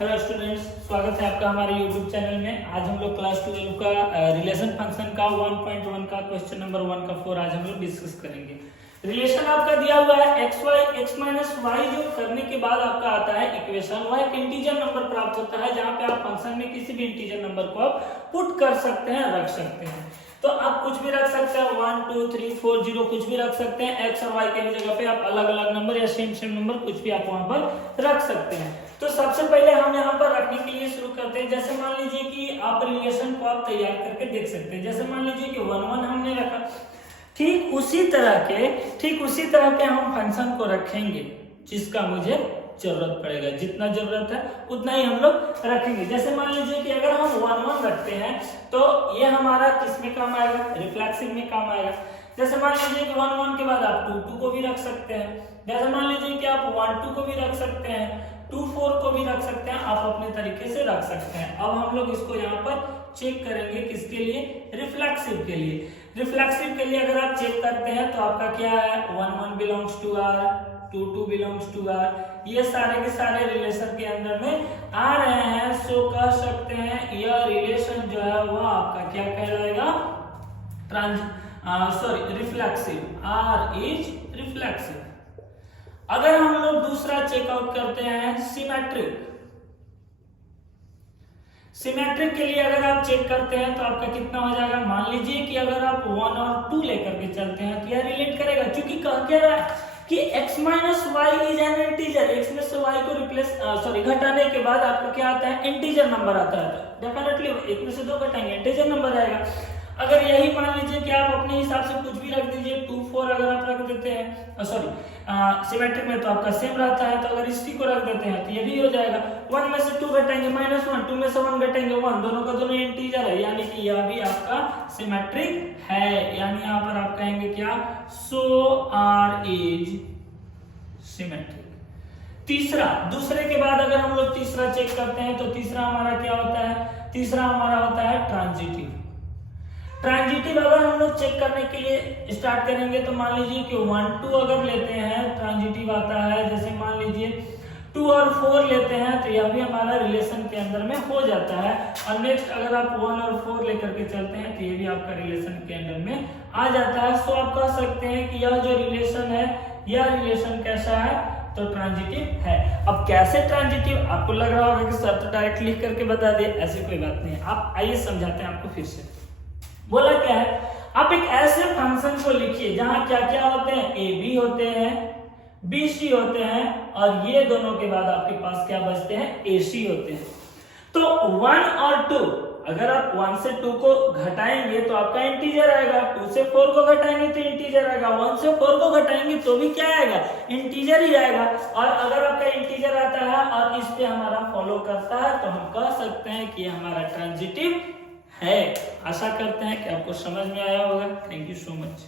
Hello students, स्वागत है आपका हमारे यूट्यूब चैनल में। आज हम लोग क्लास 12 का रिलेशन फंक्शन का 1.1 का क्वेश्चन नंबर 1 का 4 आज हम लोग डिस्कस करेंगे। रिलेशन आपका दिया हुआ है x y x minus y, जो करने के बाद आपका आता है इक्वेशन। वह एक इंटीजर नंबर प्राप्त होता है जहां पे आप फंक्शन में किसी भी इंटीजर नंबर को आप पुट कर सकते हैं, रख सकते हैं। तो आप कुछ भी रख सकते हैं, 1 2 3 4 0 कुछ भी रख सकते हैं। एक्स और वाई की जगह पे आप अलग अलग नंबर या सेम नंबर कुछ भी आप वहां पर रख सकते हैं। तो सबसे पहले हम यहाँ पर रखने के लिए शुरू करते हैं। जैसे मान लीजिए कि आप रिलेशन को आप तैयार करके देख सकते हैं। जैसे मान लीजिए कि 1 1 हमने रखा, ठीक उसी तरह के हम फंक्शन को रखेंगे जिसका मुझे जरूरत पड़ेगा। जितना जरूरत है उतना ही हम लोग रखेंगे। जैसे मान लीजिए कि अगर हम 1 1 रखते हैं तो ये हमारा किस में काम आएगा, रिफ्लेक्सिव में काम आएगा। जैसे मान लीजिए कि 1 1 के बाद आप 2 2 को भी रख सकते हैं। जैसे मान लीजिए कि आप 1 2 को भी रख सकते हैं, 2 4 को भी रख सकते हैं, आप अपने तरीके से रख सकते हैं। अब हम लोग इसको यहाँ पर चेक करेंगे, किसके लिए, रिफ्लेक्सिव के लिए। रिफ्लेक्सिव के लिए अगर आप चेक करते हैं तो आपका क्या है, 1 1 belongs to R, 2 2 belongs to R, ये सारे के सारे रिलेशन के अंदर में आ रहे हैं। सो कह सकते हैं यह रिलेशन जो है वह आपका क्या कहलाएगा, रिफ्लेक्सिव। Are is reflexive. अगर हम लोग दूसरा चेकआउट करते हैं सिमेट्रिक। सिमेट्रिक के लिए अगर आप चेक करते हैं तो आपका कितना हो जाएगा। मान लीजिए कि अगर आप 1 और 2 लेकर के चलते हैं तो यह रिलेट करेगा, क्योंकि कह क्या रहा है कि x minus y is an integer. x में से y को घटाने के बाद आपका क्या आता है, इंटीजर नंबर आता है। डेफिनेटली 1 में से 2 घटाएंगे, इंटीजर नंबर आएगा। अगर यही मान लीजिए कि आप अपने हिसाब से कुछ भी रख दीजिए, 2 4 अगर आप रख देते हैं, सिमेट्रिक में तो आपका सेम रहता है, तो अगर इसी को रख देते हैं तो ये भी हो जाएगा। 1 में से 2 घटाएंगे -1, 2 में से 1 घटाएंगे 1, दोनों का दोनों इंटीजर है, यानी कि यह भी आपका सिमेट्रिक है। यानी यहाँ पर आप कहेंगे क्या, सो आर इज सिमेट्रिक। तीसरा, दूसरे के बाद अगर हम लोग तीसरा चेक करते हैं तो तीसरा हमारा क्या होता है, तीसरा हमारा होता है ट्रांजिटिव। ट्रांजिटिव अगर हम लोग चेक करने के लिए स्टार्ट करेंगे तो मान लीजिए कि 1 2 अगर लेते हैं ट्रांजिटिव आता है। जैसे मान लीजिए 2 और 4 लेते हैं तो यह भी हमारा रिलेशन के अंदर में हो जाता है। और नेक्स्ट अगर आप 1 और 4 लेकर के चलते हैं तो ये भी आपका रिलेशन के अंदर में आ जाता है। सो आप कह सकते हैं कि यह जो रिलेशन है, यह रिलेशन कैसा है, तो ट्रांजिटिव है। अब कैसे ट्रांजिटिव, आपको लग रहा होगा कि सर तो डायरेक्ट लिख करके बता दे, ऐसी कोई बात नहीं है। आप आइए समझाते हैं आपको फिर से। बोला क्या है, आप एक ऐसे फंक्शन को लिखिए जहां क्या क्या होते हैं, ए बी होते हैं, बी सी होते हैं, और ये दोनों के बाद आपके पास क्या बचते हैं, ए सी होते हैं। तो 1 और 2, अगर आप 1 से 2 को घटाएंगे तो आपका इंटीजर आएगा, 2 से 4 को घटाएंगे तो इंटीजर आएगा, 1 से 4 को घटाएंगे तो भी क्या आएगा, इंटीजर ही आएगा। और अगर आपका इंटीजर आता है और इस पे हमारा फॉलो करता है तो हम कह सकते हैं कि हमारा ट्रांजिटिव है। आशा करते हैं कि आपको समझ में आया होगा। Thank you so much.